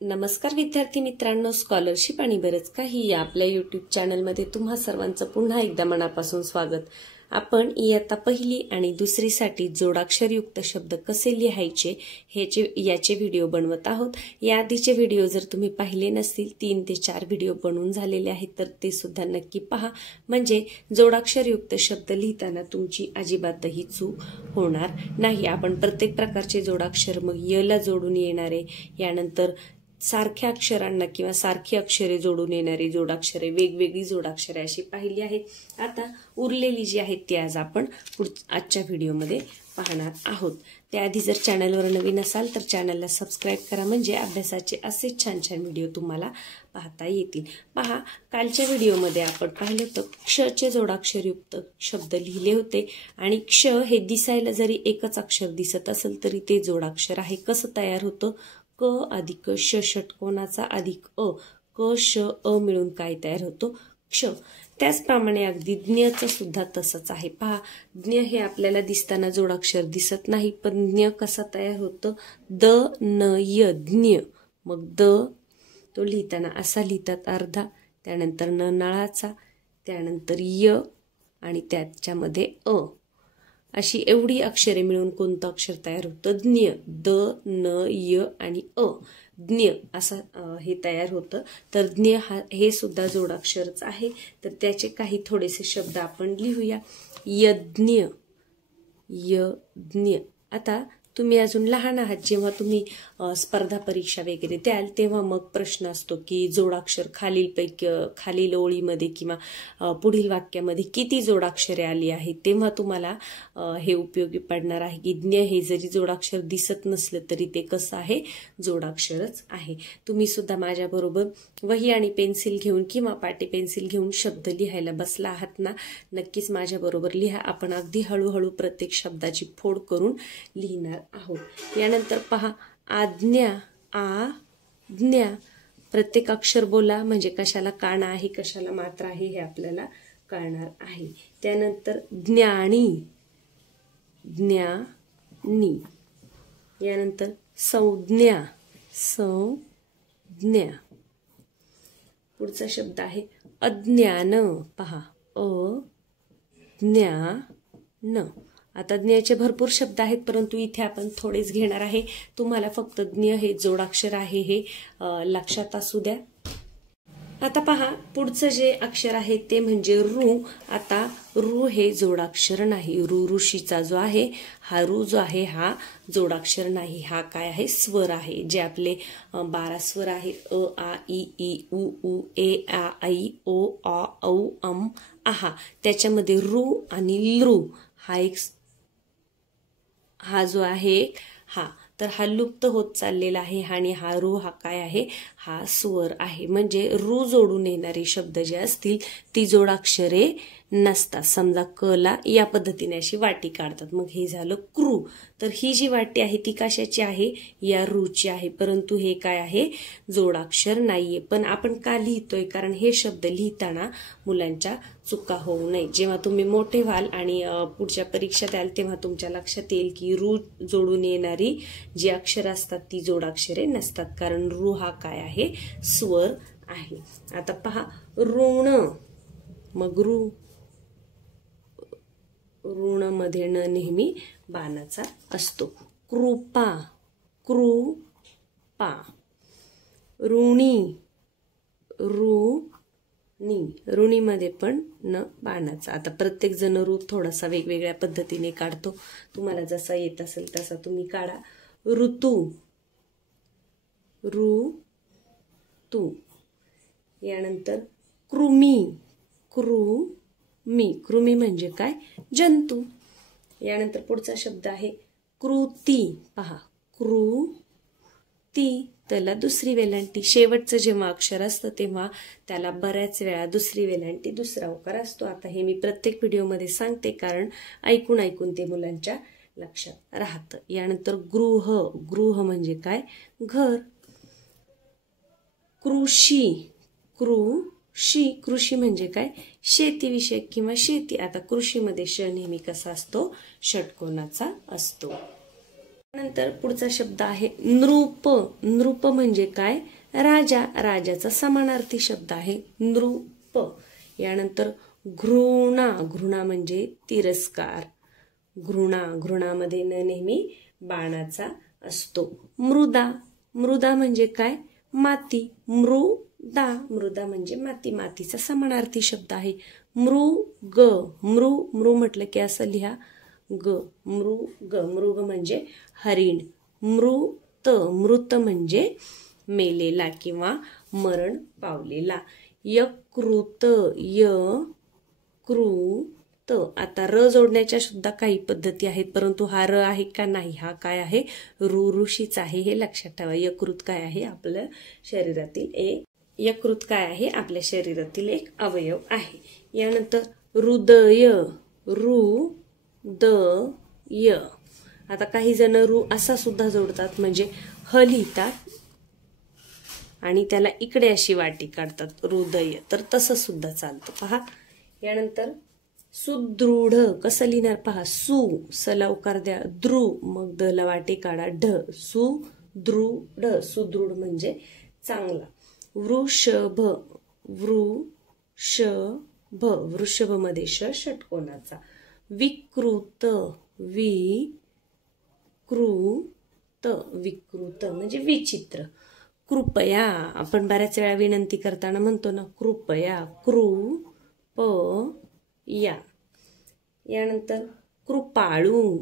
नमस्कार विद्यार्थी मित्रांनो, स्कॉलरशिप आणि बरेच काही या आपल्या यूट्यूब चॅनलमध्ये तुम्हा सर्वांचं पुन्हा एकदा मनापासून स्वागत। आपण इयत्ता पहिली आणि दुसरीसाठी जोडाक्षरयुक्त शब्द कसे लिहायचे याचे व्हिडिओ बनवत आहोत। या आधीचे व्हिडिओ जर तुम्ही पाहिले नसतील 3 ते 4 व्हिडिओ बनवून झालेले आहेत तर ते सुद्धा नक्की पहा, म्हणजे जोडाक्षरयुक्त शब्द लिहिताना तुमची अजिबातही चूक होणार नाही। आपण प्रत्येक प्रकारचे जोडाक्षर, मग य ला जोडून येणारे, यानंतर सारख्या अक्षरांना किंवा सारखी अक्षरे जोडून येणारी जोडाक्षरे, वेगवेगळी जोडाक्षरे अशी पाहिली आहेत। आता उरलेली जी आहेत ती आज आपण आजच्या व्हिडिओमध्ये पाहणार आहोत। त्याआधी जर चॅनलवर नवीन असाल तर चॅनलला सबस्क्राइब करा, म्हणजे अभ्यासाचे असे छान छान व्हिडिओ तुम्हाला पाहता येतील। पहा, कालच्या व्हिडिओमध्ये आपण पाहिलं तर क्षचे जोडाक्षरयुक्त शब्द लिहिले होते आणि क्ष हे दिसायला जरी एकच अक्षर दिसत असेल तरी ते जोडाक्षर आहे। कसं तयार होतं? क अधिक श षटकोनाचा अधिक अ, क श अ मिळून काय तयार होतो? क्ष। त्याचप्रमाणे अगदी ज्ञचं सुद्धा तसंच आहे। पहा, ज्ञ हे आपल्याला दिसताना जोडाक्षर दिसत नाही, पण ज्ञ कसा तयार होतं? द न य, ज्ञ। मग द तो लिहिताना असा लिहितात अर्धा, त्यानंतर न नळाचा, त्यानंतर य आणि त्याच्यामध्ये अ, अशी एवढी अक्षरे मिळून कोणतं अक्षर तयार होतं? ज्ञ। द न य आणि अ, ज्ञ असं हे तयार होतं। तर ज्ञ हे सुद्धा जोडाक्षरच आहे। तर त्याचे काही थोडेसे शब्द आपण लिहूया। यज्ञ, यज्ञ। आता तुम्ही अजून लहान आहात, जेव्हा तुम्ही स्पर्धा परीक्षा वगैरे द्याल तेव्हा मग प्रश्न असतो की जोडाक्षर खालील ओळीमध्ये किंवा पुढील वाक्यामध्ये किती जोडाक्षरे आली आहेत, तेव्हा तुम्हाला हे उपयोगी पडणार आहे की ज्ञ हे जरी जोडाक्षर दिसत नसलं तरी ते कसं आहे? जोडाक्षरच आहे। तुम्ही सुद्धा माझ्याबरोबर वही आणि पेन्सिल घेऊन किंवा पाटी पेन्सिल घेऊन शब्द लिहायला बसला आहात ना? नक्कीच माझ्याबरोबर लिहा। आपण अगदी हळूहळू प्रत्येक शब्दाची फोड करून लिहिणार आहोत। यानंतर पहा, आज्ञा, आज्ञा। प्रत्येक अक्षर बोला, म्हणजे कशाला काना आहे कशाला मात्रा आहे हे आपल्याला कळणार आहे। त्यानंतर ज्ञानी, ज्ञानी। यानंतर संज्ञा, संज्ञा। पुढचा शब्द आहे अज्ञान। पहा, अज्ञान। आता ज्ञचे भरपूर शब्द आहेत, परंतु इथे आपण थोडेच घेणार आहे। तुम्हाला फक्त ज्ञ हे जोडाक्षर आहे हे लक्षात असू द्या। आता पहा, पुढचं जे अक्षर आहे ते म्हणजे रू। आता रू हे जोडाक्षर नाही। ऋषीचा जो आहे हा रू जो आहे हा जोडाक्षर नाही, हा काय आहे? स्वर आहे। जे आपले 12 स्वर आहेत, अ आ इ ई उ ऊ ए आ ऐ ओ आ औ अम आहा, त्याच्यामध्ये रू आणि लृ हा जो आहे तर हा लुप्त होत चाललेला आहे आणि हा रू हा काय आहे? हा स्वर आहे। म्हणजे रू जोडून येणारे शब्द जे असतील ती जोडाक्षरे नसतात। समजा क ला या पद्धतीने अशी वाटी काढतात, मग हे झालं क्रू। तर ही जी वाटी आहे ती कशाची आहे? या रूची आहे, परंतु हे काय आहे? जोडाक्षर नाहीये। पण आपण का लिहितोय? कारण हे शब्द लिहिताना मुलांच्या चुका होऊ नये। जेव्हा तुम्ही मोठे व्हाल आणि पुढच्या परीक्षा द्याल तेव्हा तुमच्या लक्षात येईल की रू जोडून येणारी जी अक्षर असतात ती जोडाक्षरे नसतात, कारण रू हा काय आहे? स्वर आहे। आता पहा, ऋण। मग रू, ऋण मध्ये न नेहमी बाणाचा असतो। कृपा, कृपा। ऋणी, ऋणी। ऋणीमध्ये पण न बाणाचा। आता प्रत्येक जण रू थोडासा वेगवेगळ्या पद्धतीने काढतो, तुम्हाला जसा येत असेल तसा तुम्ही काढा। ऋतू, ऋतू। यानंतर कृमी, कृमी। कृमी म्हणजे काय? जंतू। यानंतर पुढचा शब्द आहे कृती। पहा, कृती, त्याला दुसरी वेलांटी। शेवटचं जेव्हा अक्षर असतं तेव्हा त्याला बऱ्याच वेळा दुसरी वेलांटी दुसरा उकार असतो। आता हे मी प्रत्येक व्हिडिओमध्ये सांगते, कारण ऐकून ऐकून ते मुलांच्या लक्षात राहतं। यानंतर गृह, गृह म्हणजे काय? घर। कृषी, कृषी। कृषी म्हणजे काय? शेतीविषयक किंवा शेती। आता कृषीमध्ये श नेहमी कसा असतो? षटकोनाचा असतो। नंतर पुढचा शब्द आहे नृप. नृप म्हणजे काय? राजा. राजाचा समानार्थी शब्द आहे नृप. यानंतर घृणा. घृणा म्हणजे तिरस्कार. घृणा. घृणामध्ये न नेहमी बाणाचा असतो. मृदा. मृदा म्हणजे काय? माती. मृदा. मृदा म्हणजे माती. मातीचा समानार्थी शब्द आहे मृग. मृ म्हटलं की असं लिहा ग. मृग. मृग म्हणजे हरिण. मृत. मृत म्हणजे मेलेला किंवा मरण पावलेला. यकृत. यकृत. आता र जोडण्याच्या सुद्धा काही पद्धती आहेत, परंतु हा र आहे का? नाही. हा काय आहे? ऋषीच आहे, हे लक्षात ठेवा. यकृत काय आहे? आपल्या शरीरातील यकृत काय आहे? आपल्या शरीरातील एक अवयव आहे. यानंतर हृदय. हृदय. आता काही जण रू असा सुद्धा जोडतात, म्हणजे ह लिहितात आणि त्याला इकडे अशी वाटी काढतात हृदय, तर तसं सुद्धा चालतं. पहा. यानंतर सुदृढ. कसं लिहिणार? पहा. सु सला उकार द्या, द्रु मग द ला वाटी काढा, ढ. सुदृढ. सुदृढ म्हणजे चांगला. वृषभ. वृषभ. वृषभ मध्ये ष षटकोनाचा. विकृत. विकृत. विकृत म्हणजे विचित्र. कृपया. आपण बऱ्याच वेळा विनंती करताना म्हणतो ना कृपया. कृपया. यानंतर कृपाळू.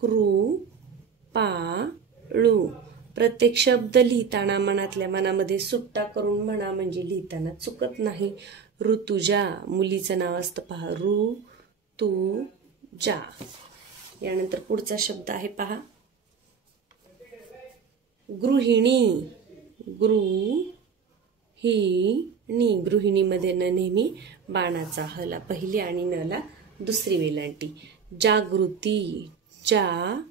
कृपाळू. प्रत्येक शब्द लिहिताना मनातल्या मनामध्ये सुट्टा करून म्हणा, म्हणजे लिहिताना चुकत नाही. ऋतुजा. मुलीचं नाव असतं पहा, ऋतुजा. यानंतर पुढचा शब्द आहे पहा गृहिणी. गृहिणी. गृहिणीमध्ये न नेहमी बाणाचा हला पहिली आणि न ला दुसरी वेलांटी. जागृती. जागृती.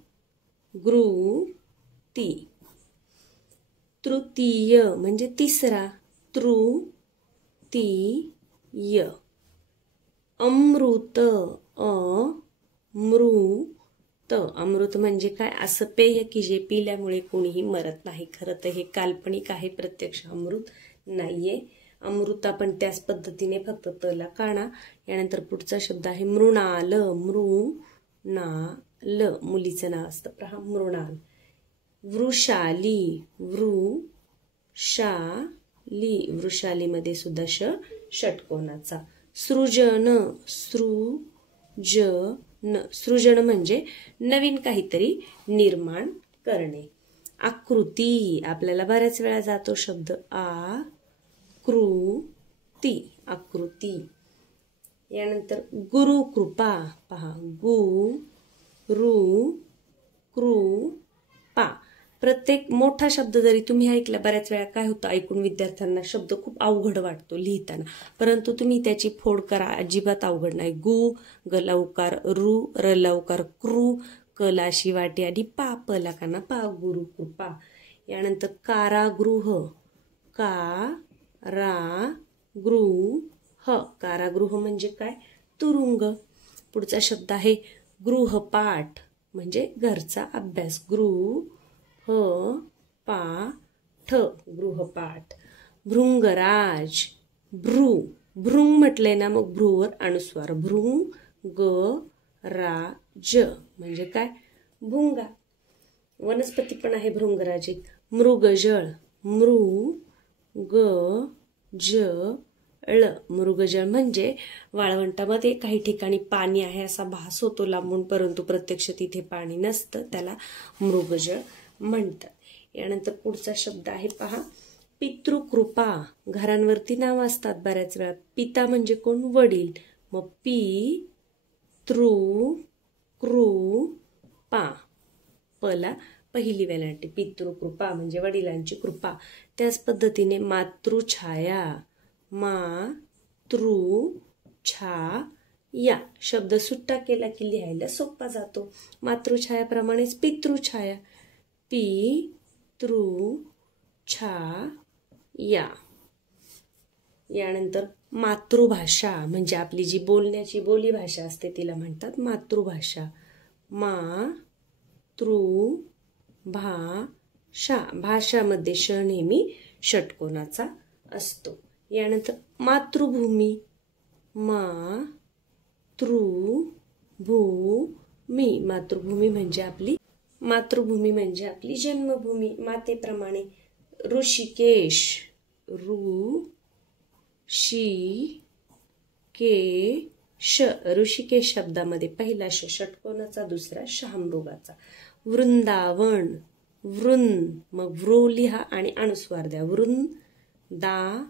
तृतीय म्हणजे तिसरा. तृतीय. अमृत. अमृत. अमृत म्हणजे काय? असं पेय की जे पिल्यामुळे कोणीही मरत नाही. खरं तर हे काल्पनिक आहे, प्रत्यक्ष अमृत नाहीये. अमृत आपण त्याच पद्धतीने फक्त तला काढा. यानंतर पुढचा शब्द आहे मृणाल. मृणाल. मुलीचं नाव असतं पहा, मृणाल. वृषाली. वृषाली. वृषालीमध्ये सुद्धा ष षटकोनाचा. सृजन. सृजन. सृजन म्हणजे नवीन काहीतरी निर्माण करणे. आकृती. आपल्याला बऱ्याच वेळा जातो शब्द आकृती. आकृती. यानंतर गुरु कृपा. पहा, गुरु कृपा. प्रत्येक मोठा शब्द जरी तुम्ही ऐकला, बऱ्याच वेळा काय होतं, ऐकून विद्यार्थ्यांना शब्द खूप अवघड वाटतो लिहिताना, परंतु तुम्ही त्याची फोड करा, अजिबात अवघड नाही. गु ग लवकार, रू र लवकार, क्रू कलाशी वाटी आणि पा पला काना पा. गुरु कृपा. यानंतर कारागृह. कारागृह. कारागृह म्हणजे काय? तुरुंग. पुढचा शब्द आहे गृहपाठ म्हणजे घरचा अभ्यास. गृहपाठ. गृहपाठ. भृंगराज. भृंग म्हटलंय ना, मग भ्रूवर अनुस्वार. भृंगराज म्हणजे काय? भुंगा. वनस्पती पण आहे भृंगराज. मृगजळ. मृगजळ. मृगजळ म्हणजे वाळवंटामध्ये काही ठिकाणी पाणी आहे असा भास होतो लांबून, परंतु प्रत्यक्ष तिथे पाणी नसतं, त्याला मृगजळ म्हणतात. यानंतर पुढचा शब्द आहे पहा पितृकृपा. घरांवरती नाव असतात बऱ्याच वेळा. पिता म्हणजे कोण? वडील. मग पितृकृपा. पला पहिली वेलांटी. पितृकृपा म्हणजे वडिलांची कृपा. त्याच पद्धतीने मातृछाया. मातृछाया. शब्द सुट्टा केला की लिहायला सोपा जातो. मातृछायाप्रमाणेच पितृछाया. पितृछाया. यानंतर मातृभाषा म्हणजे आपली जी बोलण्याची बोलीभाषा असते तिला म्हणतात मातृभाषा. भाषा, भाषामध्ये श नेहमी षटकोनाचा असतो. यानंतर मातृभूमी, मातृभूमी, मातृभूमी म्हणजे आपली जन्मभूमी. मातेप्रमाणे ऋषिकेश, ऋषिकेश, ऋषिकेश शब्दामध्ये पहिला श षटकोनाचा, दुसरा शहामृगाचा. वृंदावन, वृंद, मग वृ लिहा आणि अनुस्वार द्या, वृंदावन.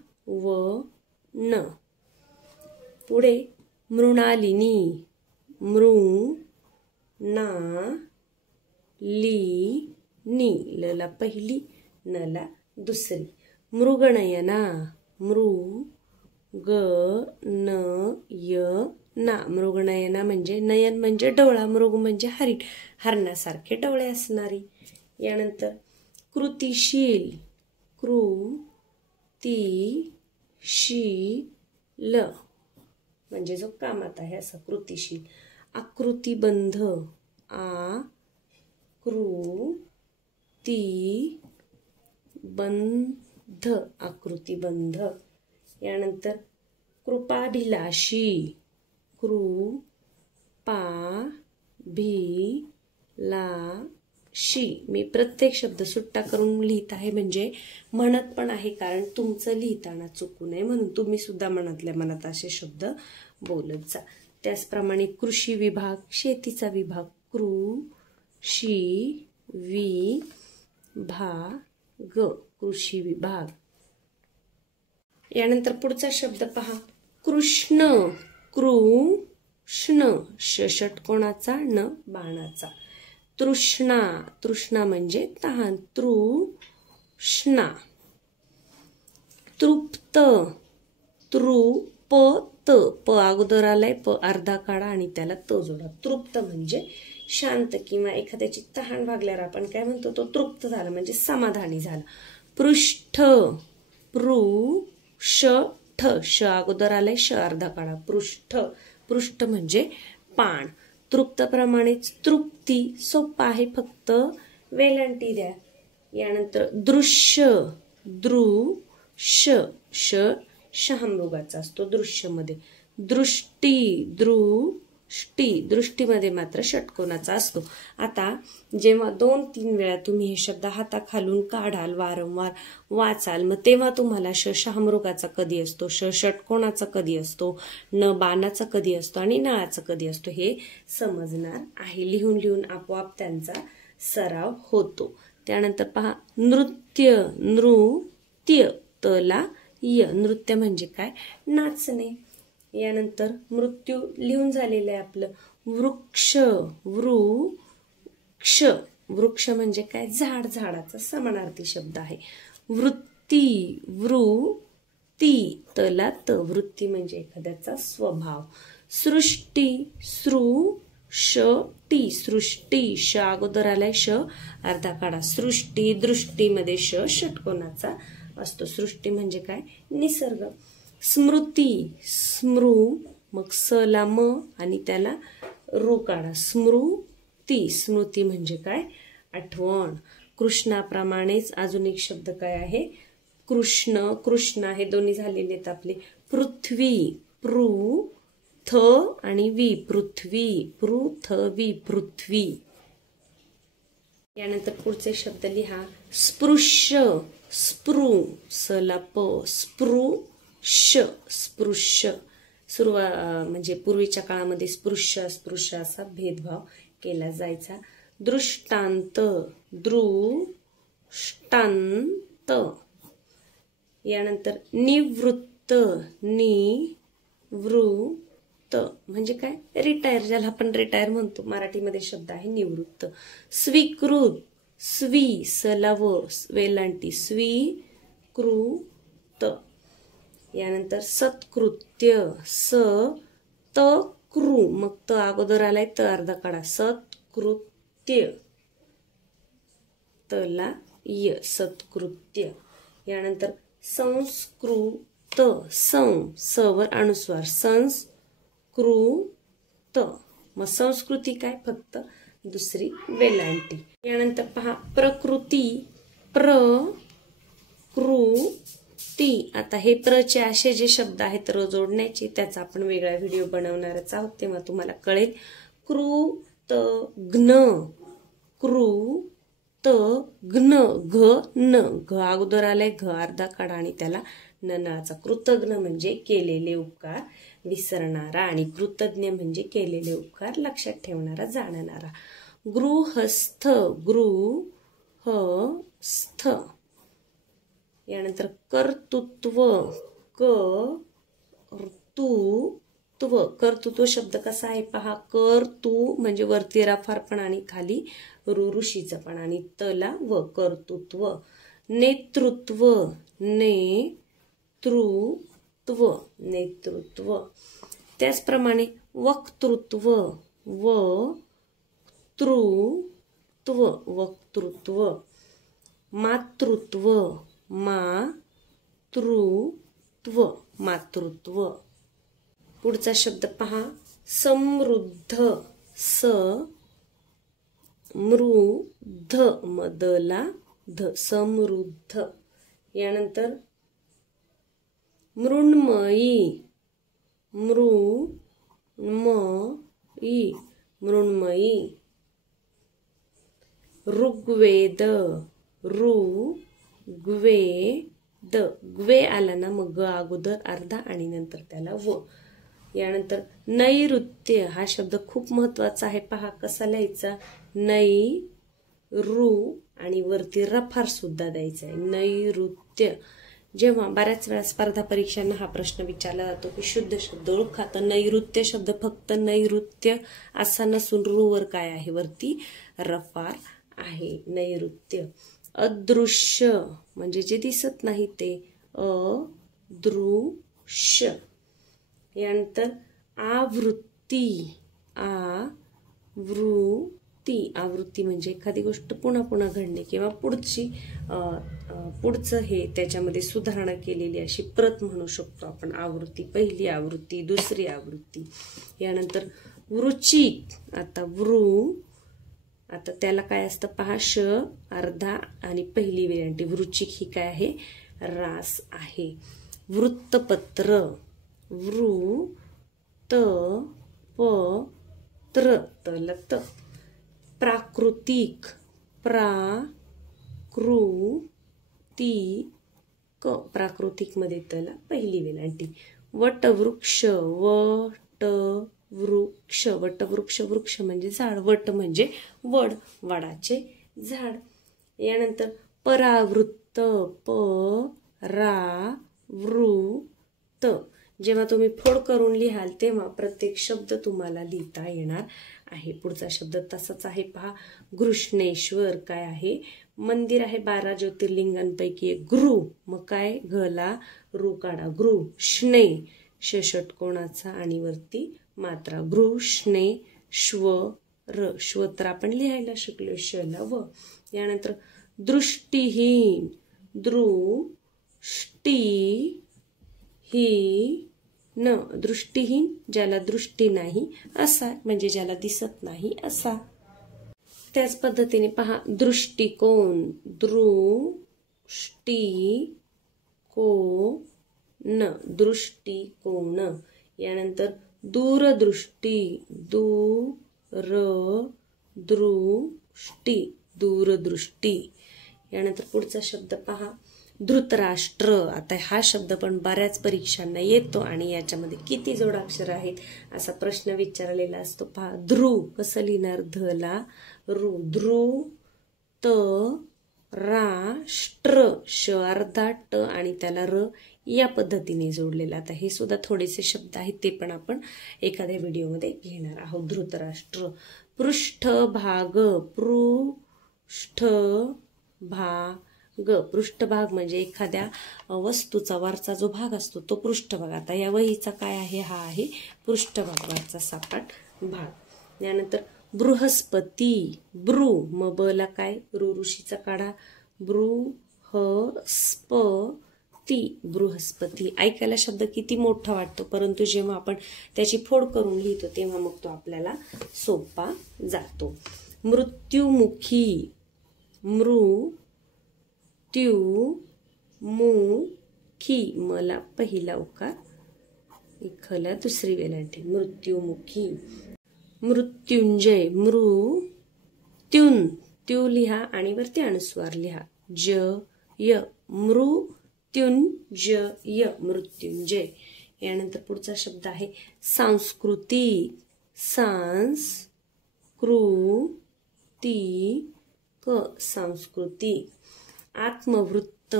पुढे मृणालिनी, मृणालिनी, ल ला पहिली, न ला दुसरी. मृगनयना, मृगनयना, मृगनयना म्हणजे नयन म्हणजे डोळा, मृग म्हणजे हरिण, हरणासारखे डोळे असणारी. यानंतर कृतिशील, कृतिशील म्हणजे जो कामात आहे असा कृतिशील. आकृतिबंध, आकृतिबंध, आकृतिबंध. यानंतर कृपाभिलाषी, कृपाभिलाषी. मी प्रत्येक शब्द सुट्टा करून लिहित आहे म्हणजे म्हणत पण आहे, कारण तुमचं लिहिताना चुकू नये म्हणून. तुम्ही सुद्धा मनातल्या मनात असे शब्द बोलत जा. त्याचप्रमाणे कृषी विभाग, शेतीचा विभाग, कृषी विभाग, कृषी विभाग. यानंतर पुढचा शब्द पहा, कृष्ण, कृष्ण, श षटकोनाचा, न बाणाचा. तृष्णा, तृष्णा म्हणजे तहान, तृष्णा. तृप्त, तृपत, प अगोदर आलाय, प अर्धा काढा आणि त्याला त जोडा. तृप्त म्हणजे शांत किंवा एखाद्याची तहान भागल्यावर आपण काय म्हणतो, तो तृप्त झाला म्हणजे समाधानी झाला. पृष्ठ, पृष्ठ, श अगोदर आलाय, श अर्धा काढा, पृष्ठ. पृष्ठ म्हणजे पान. तृप्तप्रमाणेच तृप्ती, सोपा आहे, फक्त वेलांटी द्या. यानंतर दृश्य, दृश्य, श शहामृगाचा असतो दृश्यमध्ये. दृष्टी, दृष्टी, दृष्टीमध्ये मात्र षटकोनाचा असतो. आता जेव्हा 2-3 वेळा तुम्ही हे शब्द हाताखालून काढाल, वारंवार वाचाल, मग तेव्हा तुम्हाला श शहामृगाचा कधी असतो, श षटकोनाचा कधी असतो, न बाणाचा कधी असतो आणि नळाचा कधी असतो हे समजणार आहे. लिहून लिहून आपोआप त्यांचा सराव होतो. त्यानंतर पहा, नृत्य, नृत्य, तला य, नृत्य म्हणजे काय, नाचणे. यानंतर मृत्यू लिहून झालेलं आहे आपलं. वृक्ष, वृक्ष, वृक्ष म्हणजे काय, झाड, झाडाचा समानार्थी शब्द आहे. वृत्ती, वृत्ती, तला त, वृत्ती म्हणजे एखाद्याचा स्वभाव. सृष्टी, सृष्टी, सृष्टी, श अगोदर आलाय, श अर्धा काढा, सृष्टी. दृष्टीमध्ये श षटकोनाचा असतो. सृष्टी म्हणजे काय, निसर्ग. स्मृती, स्मृ, मग स ला म आणि त्याला रू काढा, स्मृती. स्मृती म्हणजे काय, आठवण. कृष्णाप्रमाणेच अजून एक शब्द काय आहे, कृष्ण, कृष्णा, हे दोन्ही झालेले आहेत आपले. पृथ्वी, थ आणि वी, पृथ्वी, पृथ्वी, पृथ्वी. यानंतर पुढचे शब्द लिहा, स्पृश्य, स्पृ, स ला प, स्पृश्य, स्पृश्य. म्हणजे पूर्वीच्या काळामध्ये स्पृश्य अस्पृश्य असा भेदभाव केला जायचा. दृष्टांत, दृष्टांत. यानंतर निवृत्त, निवृत्त म्हणजे काय, रिटायर, ज्याला आपण रिटायर म्हणतो, मराठीमध्ये शब्द आहे निवृत्त. स्वीकृत, स्वी, सलाव, वेलांटी, स्वीकृत. यानंतर सत्कृत्य, स त कृ, मग त अगोदर आलाय, त अर्धा काढा, सत्कृत्य, तला य, सत्कृत्य. यानंतर संस्कृत, सं, स वर अनुस्वार, संस्कृत. मग संस्कृती काय, फक्त दुसरी वेलांटी. यानंतर पहा प्रकृती, प्रकृती. आता हे प्रचे असे जे शब्द आहेत र जोडण्याचे, त्याचा आपण वेगळा व्हिडिओ बनवणारच आहोत, तेव्हा तुम्हाला कळेल. कृतघ्न, कृतघ्न, घ न, घ अगोदर आलाय, घ अर्धा काढा आणि त्याला ननाचा. कृतघ्न म्हणजे केलेले उपकार विसरणारा आणि कृतज्ञ म्हणजे केलेले उपकार लक्षात ठेवणारा, जाणणारा. गृहस्थ, गृहस्थ. यानंतर कर्तृत्व, कर्तृत्व. कर्तृत्व शब्द कसा आहे पहा. कर्तृ म्हणजे वरती रफारपण आणि खाली ऋषीचं पण आणि तला व, कर्तृत्व. नेतृत्व, नेतृत्व, नेतृत्व. त्याचप्रमाणे वक्तृत्व, वक्तृत्व, वक्तृत्व. मातृत्व, मातृत्व, मातृत्व. पुढचा शब्द पहा समृद्ध, समृद्ध, मदला ध, समृद्ध. यानंतर मृण्मयी, मृण्मयी, मृण्मयी. ऋग्वेद, ऋग्वेद, ग्वे आला ना मग ग अगोदर अर्धा आणि नंतर त्याला व. यानंतर नैऋत्य हा शब्द खूप महत्वाचा आहे पहा. कसा लिहायचा. नै रू आणि वरती रफार सुद्धा द्यायचा आहे. नैऋत्य. जेव्हा बऱ्याच वेळा स्पर्धा परीक्षांना हा प्रश्न विचारला जातो की शुद्ध शब्द ओळखा, तर नैऋत्य शब्द फक्त नैऋत्य असा नसून रूवर काय आहे, वरती रफार आहे. नैऋत्य. अदृश्य म्हणजे जे दिसत नाही ते, अदृश्य. यानंतर आवृत्ती, आवृत्ती. आवृत्ती म्हणजे एखादी गोष्ट पुन्हा पुन्हा घडणे किंवा पुढचं हे त्याच्यामध्ये सुधारणा केलेली अशी प्रत म्हणू शकतो आपण. आवृत्ती, पहिली आवृत्ती, दुसरी आवृत्ती. यानंतर वृचिक. आता आता त्याला काय असतं पहा. श अर्धा आणि पहिली वेलांटी. वृचिक ही काय आहे, रास आहे. वृत्तपत्र, वृत्तपत्र, तलत. प्राकृतिक, प्राकृतिक, प्राकृतिक मध्ये तला पहिली वेलांटी. वटवृक्ष, वटवृक्ष, वटवृक्ष, वृक्ष म्हणजे झाड, वट म्हणजे वड, वडाचे झाड. यानंतर परावृत्त, परावृत्त. जेव्हा तुम्ही फोड करून लिहाल तेव्हा प्रत्येक शब्द तुम्हाला लिहिता येणार आहे. पुढचा शब्द तसाच आहे पहा. घृष्णेश्वर काय आहे, मंदिर आहे 12 ज्योतिर्लिंगांपैकी एक. गृह मग काय, घला रू काढा. गृष्णे, षटकोणाचा आणि वरती मात्रा. गृष्णेश्वर, श्व तर आपण लिहायला शिकलो, शला व. यानंतर दृष्टीहीन, दृष्टीहीन, दृष्टीहीन ज्याला दृष्टी नाही असा, म्हणजे ज्याला दिसत नाही असा. त्याच पद्धतीने पहा दृष्टिकोन, दृष्टिकोन, दृष्टिकोन. यानंतर दूरदृष्टी, दूरदृष्टी, दूरदृष्टी. यानंतर पुढचा शब्द पहा धृतराष्ट्र. आता हा शब्द पण बऱ्याच परीक्षांना येतो आणि याच्यामध्ये किती जोडाक्षर आहेत असा प्रश्न विचारलेला असतो पहा. ध्रुव कसं लिहिणार, धला रू. ध्रुव त राष्ट्र, श अर्धा ट आणि त्याला र या पद्धतीने जोडलेला. आता हे सुद्धा थोडेसे शब्द आहेत, ते पण आपण एखाद्या व्हिडिओमध्ये घेणार आहोत. धृतराष्ट्र. पृष्ठभाग, पृष्ठभाग, पृष्ठभाग म्हणजे एखाद्या वस्तूचा वरचा जो भाग असतो तो पृष्ठभाग. आता या वहीचा काय आहे, हा आहे पृष्ठभाग, वरचा सपाट भाग. यानंतर बृहस्पती, ब्रू मग बला काय, ऋषीचा काढा. बृहस्पती, बृहस्पती. ऐकायला शब्द किती मोठा वाटतो, परंतु जेव्हा आपण त्याची फोड करून लिहितो तेव्हा मग तो आपल्याला सोपा जातो. मृत्युमुखी, मृत्युमुखी, मला पहिला उकार, इखला दुसरी वेलांटी, मृत्युमुखी. मृत्युंजय, त्यू लिहा आणि वरती अनुस्वार लिहा, य, मृत्युंजय, मृत्युंजय. यानंतर पुढचा शब्द आहे सांस्कृतिक, सांस्कृतिक. आत्मवृत्त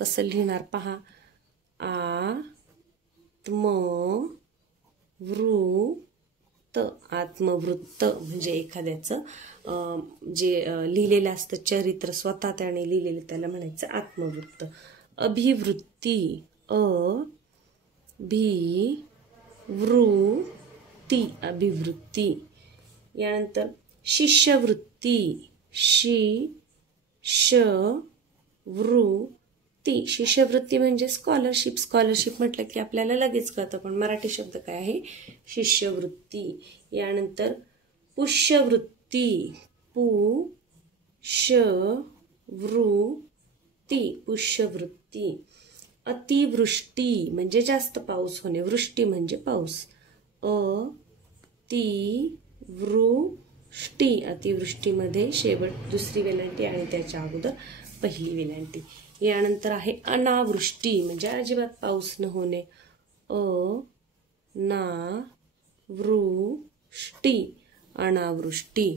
कसं लिहिणार पहा, आत्मवृत्त म्हणजे एखाद्याचं जे लिहिलेलं असतं चरित्र, स्वतः त्याने लिहिलेलं, त्याला म्हणायचं आत्मवृत्त. अभिवृत्ती, अभिवृत्ती. यानंतर शिष्यवृत्ती, शिष्यवृत्ती म्हणजे स्कॉलरशिप म्हटलं की आपल्याला लगेच कळतं, पण मराठी शब्द काय आहे, शिष्यवृत्ती. यानंतर पुष्यवृत्ती, पुष्यवृत्ती. अतिवृष्टी म्हणजे जास्त पाऊस होणे, वृष्टी म्हणजे पाऊस, अतिवृष्टीमध्ये शेवट दुसरी वेलांटी आणि त्याच्या अगोदर पहिली वेलांटी. यानंतर आहे अनावृष्टी म्हणजे अजिबात पाऊस न होणे, अनावृष्टी.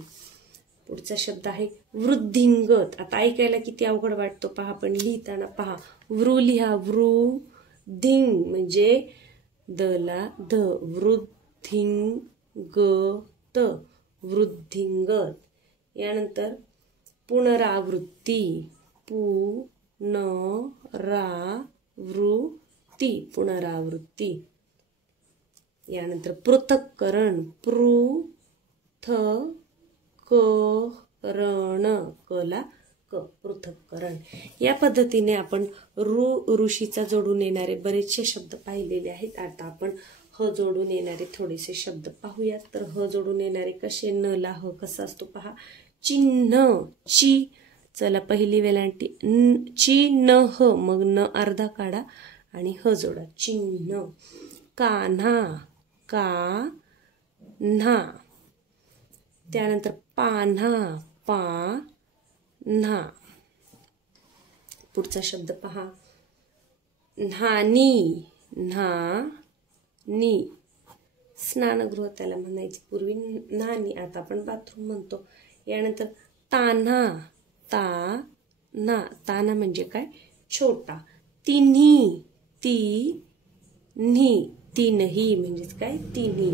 पुढचा शब्द आहे वृद्धिंगत. आता ऐकायला किती अवघड वाटतो पहा, पण लिहिताना पहा, लिहा, वृद्धिंग म्हणजे दला ध, वृद्धिंगत. यानंतर पुनरावृत्ती, पुनरावृत्ती. यानंतर पृथक्करण, पृथक्करण. या पद्धतीने आपण ऋषीचा जोडून येणारे बरेचसे शब्द पाहिलेले आहेत. आता आपण ह जोडून येणारे थोडेसे शब्द पाहूयात. तर ह जोडून येणारे कसे, न ला ह कसा असतो पहा, चिन्ह, ची, चला पहिली वेलांटी ची न ह, मग न अर्धा काढा आणि ह जोडा, चिन्ह. कान्हा, न्हा. त्यानंतर पान्हा, न्हा. पुढचा शब्द पहा, न्हाणी, नी. स्नानगृह त्याला म्हणायचे पूर्वी न्हाणी, आता आपण बाथरूम म्हणतो. यानंतर तान्हा, तान्हा म्हणजे काय, छोटा. तिन्ही, तीनही म्हणजेच काय, तिन्ही.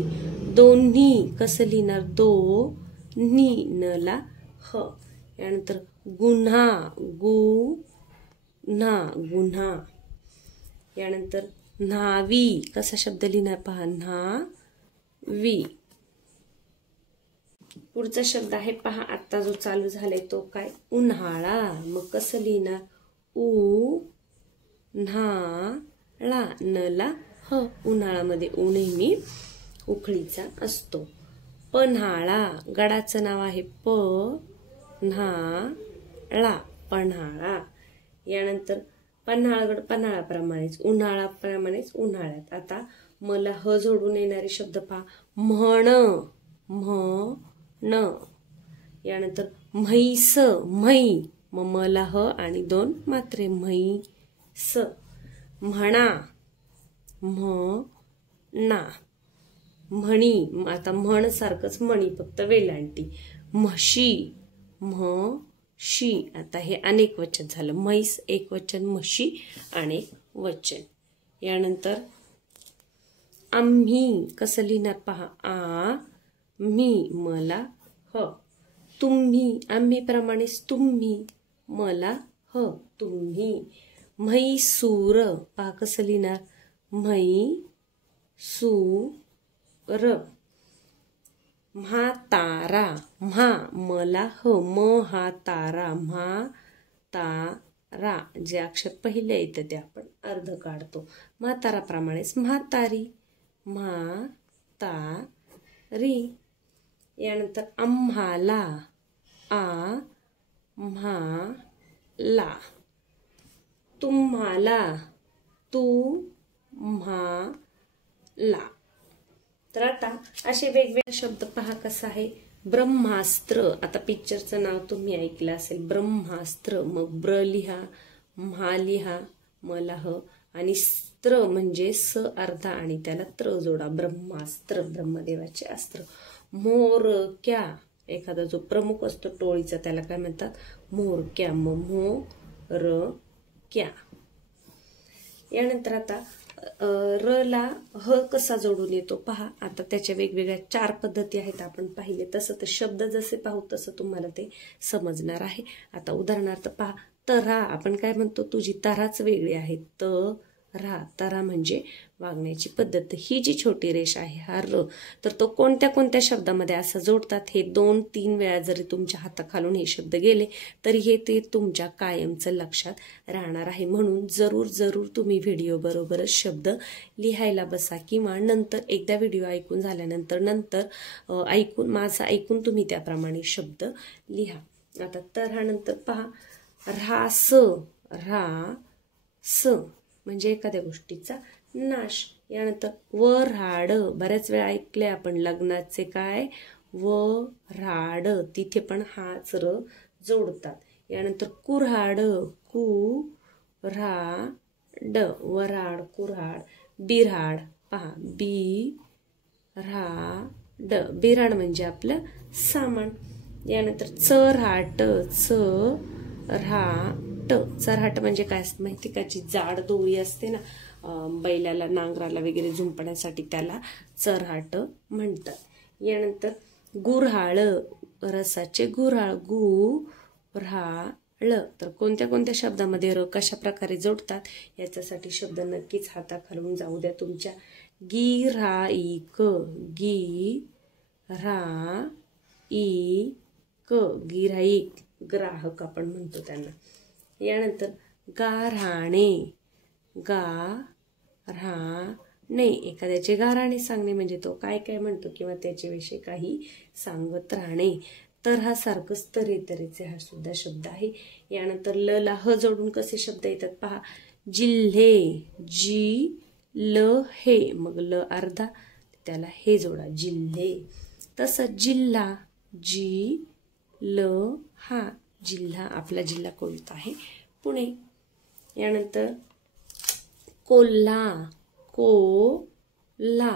दोन्ही कसं लिहिणार, दोन्ही, न ला ह. यानंतर गुन्हा, गुन्हा. यानंतर न्हावी कसा शब्द लिहिणार पहा, न्हावी. पुढचा शब्द आहे पहा, आता जो चालू झालाय तो काय, उन्हाळा. मग कसं लिहिणार, न्हाळा, न ला ह. उन्हाळ्यामध्ये ऊ नेहमी उखळीचा असतो. पन्हाळा, गडाचं नाव आहे पन्हाळा. यानंतर पन्हाळगड पन्हाळाप्रमाणेच, उन्हाळ्याप्रमाणेच उन्हाळ्यात. आता मला ह जोडून येणारे शब्द पहा, म्हण. यानंतर म्हैस, मग मला ह आणि दोन मात्रे, म्हैस. म्हणा, म्हणी, आता म्हण सारखंच मणी, फक्त वेलांटी. म्हशी, आता हे अनेक वचन झालं, म्हैस एक वचन, म्हशी अनेक वचन. यानंतर आम्ही कसं लिहिणार पहा, मी, मला ह. तुम्ही, आम्ही प्रमाणेच तुम्ही, मला ह, तुम्ही. म्हैसूर पहा कसं लिहिणार, म्हैसूर. म्हातारा, मला ह, म्हातारा, म्हातारा. जे अक्षर पहिले येतं ते आपण अर्ध काढतो. म्हाताराप्रमाणेच म्हातारी, म्हातारी. यानंतर आम्हाला, म्हाला, तुम्हाला, तुम्हाला. तर आता असे वेगवेगळे शब्द पहा कसा आहे. ब्रह्मास्त्र, आता पिक्चरचं नाव तुम्ही ऐकलं असेल, ब्रह्मास्त्र. मग ब्र लिहा, म्हा लिहा, मलाह, आणि स्त्र म्हणजे स अर्धा आणि त्याला त्र जोडा. ब्रह्मास्त्र, ब्रह्मदेवाचे अस्त्र. मोरक्या, एखादा जो प्रमुख असतो टोळीचा त्याला काय म्हणतात, मोरक्या. मोरक्या. यानंतर आता र ला ह कसा जोडून येतो पहा. आता त्याच्या वेगवेगळ्या 4 पद्धती आहेत, आपण पाहिले. तसं तर शब्द जसे पाहू तसं तुम्हाला ते समजणार आहे. आता उदाहरणार्थ पहा, तऱ्हा. आपण काय म्हणतो, तुझी तऱ्हाच वेगळी आहे. तऱ्हा, तऱ्हा म्हणजे वागण्याची पद्धत. ही जी छोटी रेष आहे हा र, तर तो कोणत्या कोणत्या शब्दामध्ये असं जोडतात, हे 2-3 वेळा जरी तुमच्या हाताखालून हे शब्द गेले तरी हे ते तुमच्या कायमचं लक्षात राहणार आहे. म्हणून जरूर जरूर तुम्ही व्हिडिओ बरोबरच शब्द लिहायला बसा, किंवा नंतर एकदा व्हिडिओ ऐकून झाल्यानंतर माझं ऐकून तुम्ही त्याप्रमाणे शब्द लिहा. आता तऱ्हानंतर पहा, ऱ्हास. ऱ्हास म्हणजे एखाद्या गोष्टीचा नाश. यानंतर वऱ्हाड. बऱ्याच वेळा ऐकले आपण लग्नाचे काय, वऱ्हाड, तिथे पण हाच र जोडतात. यानंतर कुऱ्हाड. कुऱ्हाड, वऱ्हाड, कुऱ्हाड. बिऱ्हाड पहा, बिऱ्हाड, बिऱ्हाड म्हणजे आपलं सामान. यानंतर चऱ्हाट. चऱ्हाट, चऱ्हाट म्हणजे काय असतं माहिती का, जी जाड दोरी असते ना बैलाला, नांगराला वगैरे झुंपण्यासाठी, त्याला चऱ्हाट म्हणतात. यानंतर गुऱ्हाळ, रसाचे गुऱ्हाळ. गुऱ्हाळ. तर कोणत्या कोणत्या शब्दामध्ये र कशा प्रकारे जोडतात याच्यासाठी शब्द नक्कीच हाताखालून जाऊ द्या तुमच्या. गिऱ्हाईक. गिऱ्हाईक, गिऱ्हाईक, ग्राहक आपण म्हणतो त्यांना. यानंतर गाऱ्हाणे. गाऱ्हाणे, एखाद्याचे गाऱ्हाणे सांगणे म्हणजे तो काय काय म्हणतो किंवा त्याच्याविषयी काही सांगत राहणे. तर हा सारखंच तऱ्हेतऱ्हेचे हा सुद्धा शब्द आहे. यानंतर ल ला ह जोडून कसे शब्द येतात पहा. जिल्हे. जी ल हे, मग ल अर्धा त्याला हे जोडा, जिल्हे. तसंच जिल्हा. जी ल हा, जिल्हा. आपला जिल्हा कोणता आहे, पुणे. यानंतर कोल्हा. कोल्हा,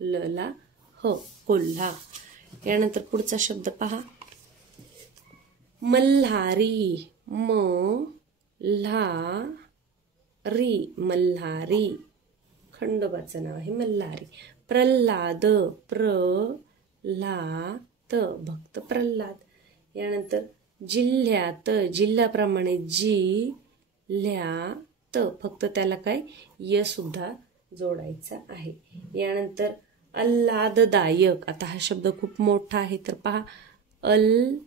ल ला ह, कोल्हा. यानंतर पुढचा शब्द पहा, मल्हारी. मल्हारी, मल्हारी, खंडोबाचं नाव आहे मल्हारी. प्रल्हाद. प्रल्हाद, भक्त प्रल्हाद. यानंतर जिल्ह्यात. जिल्ह्याप्रमाणे जिल्ह्यात, फक्त त्याला काय य सुद्धा जोडायचा आहे. यानंतर आल्हाददायक. आता हा शब्द खूप मोठा आहे, तर पहा, आल्हाददायक.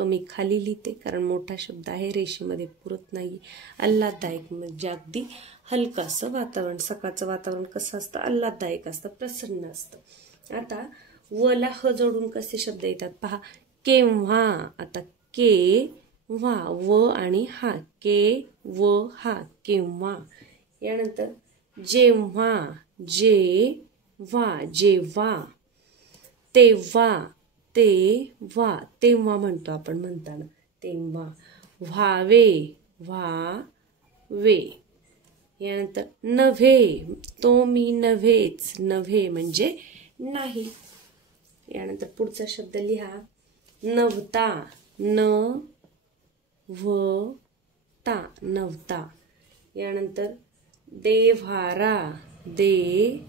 मी खाली लिहिते कारण मोठा शब्द आहे, रेषेमध्ये पुरत नाही. आल्हाददायक म्हणजे अगदी हलकं असं वातावरण. सकाळचं वातावरण कसं असतं, आल्हाददायक असतं, प्रसन्न असतं. आता व ला ह जोडून कसे शब्द येतात पहा. केव्हा. आता केव्हा, व आणि हा, के व हा, केव्हा. यानंतर जेव्हा. जेव्हा, जेव्हा. तेव्हा. तेव्हा, तेव्हा म्हणतो आपण म्हणताना, तेव्हा. व्हावे. व्हावे. यानंतर नव्हे. तो मी नव्हेच. नव्हे म्हणजे नाही. यानंतर पुढचा शब्द लिहा, नव्हता. नव्हता, नव्हता. यानंतर देव्हारा. देव्हारा,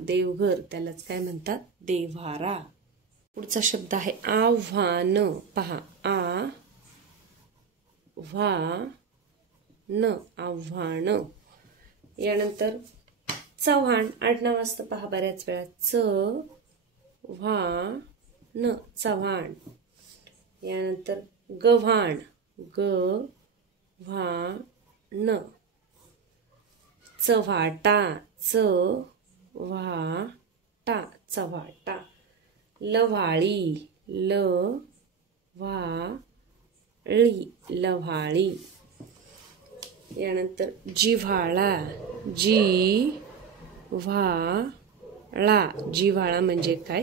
देवघर, त्यालाच काय म्हणतात, देव्हारा. पुढचा शब्द आहे आव्हान. पहा, आव्हान, आव्हान. यानंतर चव्हाण. आडनाव असतं पहा बऱ्याच वेळा, चव्हाण, चव्हाण. यानंतर गव्हाण. गव्हाण. चव्हाटा. चव्हाटा. टा चव्हाटा. लव्हाळी लव्हाळी लव्हाळी. यानंतर जिव्हाळा जिव्हाळा. जिव्हाळा म्हणजे काय?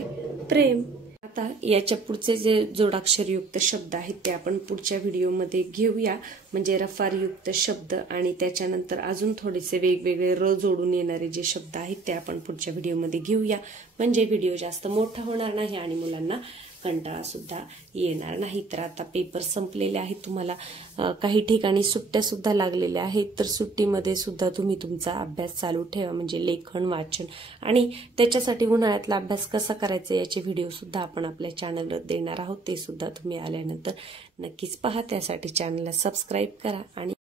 प्रेम. आता याच्या पुढचे जे जोडाक्षरयुक्त शब्द आहेत ते आपण पुढच्या व्हिडिओमध्ये घेऊया, म्हणजे रफारयुक्त शब्द आणि त्याच्यानंतर अजून थोडेसे वेगवेगळे र जोडून येणारे जे शब्द आहेत ते आपण पुढच्या व्हिडिओमध्ये घेऊया, म्हणजे व्हिडिओ जास्त मोठा होणार नाही आणि मुलांना कंटाळा सुद्धा येणार नाही. तर आता पेपर संपलेले आहेत, तुम्हाला काही ठिकाणी सुट्ट्या सुद्धा लागलेल्या आहेत, तर सुट्टीमध्ये सुद्धा तुम्ही तुमचा अभ्यास चालू ठेवा, म्हणजे लेखन वाचन आणि त्याच्यासाठी उन्हाळ्यातला अभ्यास कसा करायचा याचे व्हिडिओ सुद्धा आपण आपल्या चॅनलवर देणार आहोत, ते सुद्धा तुम्ही आल्यानंतर नक्कीच पहा. त्यासाठी चॅनलला सबस्क्राईब करा आणि